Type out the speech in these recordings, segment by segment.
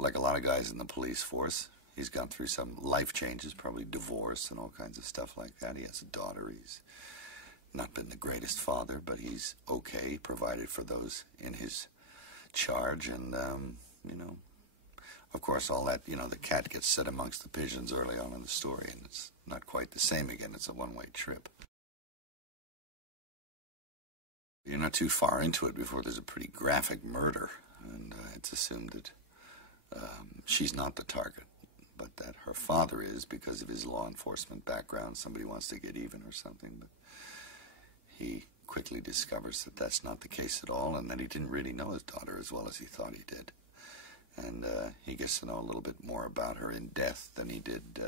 like a lot of guys in the police force, he's gone through some life changes, probably divorce and all kinds of stuff like that. He has a daughter. He's not been the greatest father, but he's okay, provided for those in his charge. And, you know, of course, all that, you know, the cat gets set amongst the pigeons early on in the story, and it's not quite the same again. It's a one-way trip. You're not too far into it before there's a pretty graphic murder, and it's assumed that she's not the target, but that her father is because of his law enforcement background. Somebody wants to get even or something, but he quickly discovers that that's not the case at all, and that he didn't really know his daughter as well as he thought he did. And he gets to know a little bit more about her in death than he did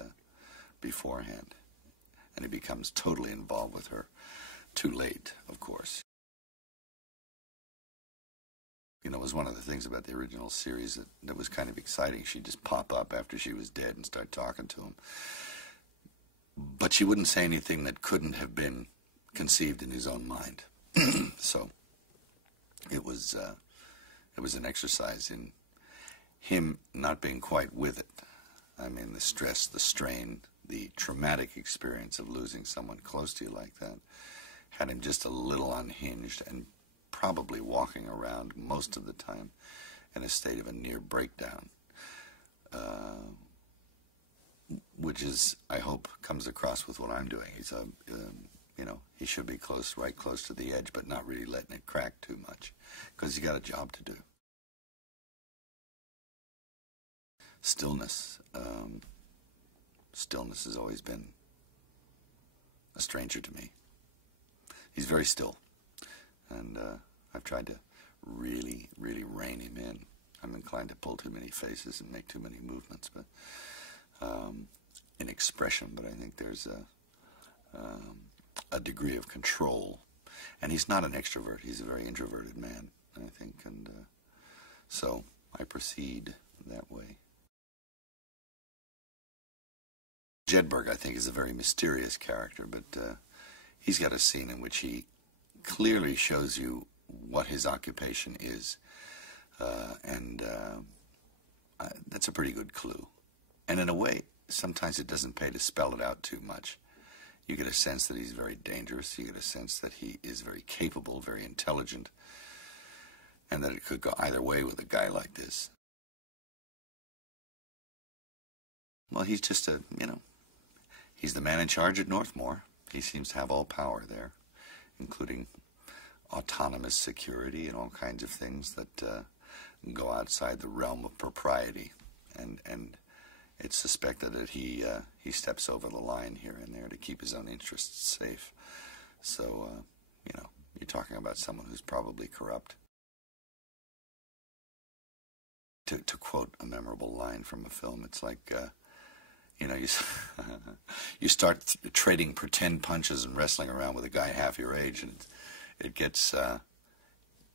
beforehand. And he becomes totally involved with her. Too late, of course. You know, it was one of the things about the original series that was kind of exciting. She'd just pop up after she was dead and start talking to him. But she wouldn't say anything that couldn't have been conceived in his own mind. So it was an exercise in him not being quite with it. I mean, the stress, the strain, the traumatic experience of losing someone close to you like that had him just a little unhinged and probably walking around most of the time in a state of a near breakdown, which is, I hope, comes across with what I'm doing. He's you know, he should be right close to the edge, but not really letting it crack too much, because he's got a job to do. Stillness. Stillness has always been a stranger to me. He's very still, and I've tried to really, really rein him in. I'm inclined to pull too many faces and make too many movements, but in expression. But I think there's a degree of control, and he's not an extrovert. He's a very introverted man, I think, and so I proceed that way. Jedburgh, I think, is a very mysterious character, but he's got a scene in which he clearly shows you what his occupation is, and that's a pretty good clue. And in a way, sometimes it doesn't pay to spell it out too much. You get a sense that he's very dangerous. You get a sense that he is very capable, very intelligent, and that it could go either way with a guy like this. Well, he's just you know, he's the man in charge at Northmore. He seems to have all power there, including autonomous security and all kinds of things that go outside the realm of propriety. And it's suspected that he steps over the line here and there to keep his own interests safe. So, you know, you're talking about someone who's probably corrupt. To quote a memorable line from a film, it's like, you know, you start trading pretend punches and wrestling around with a guy half your age, and it gets,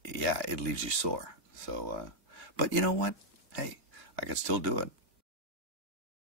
yeah, it leaves you sore. So, but you know what? Hey, I can still do it.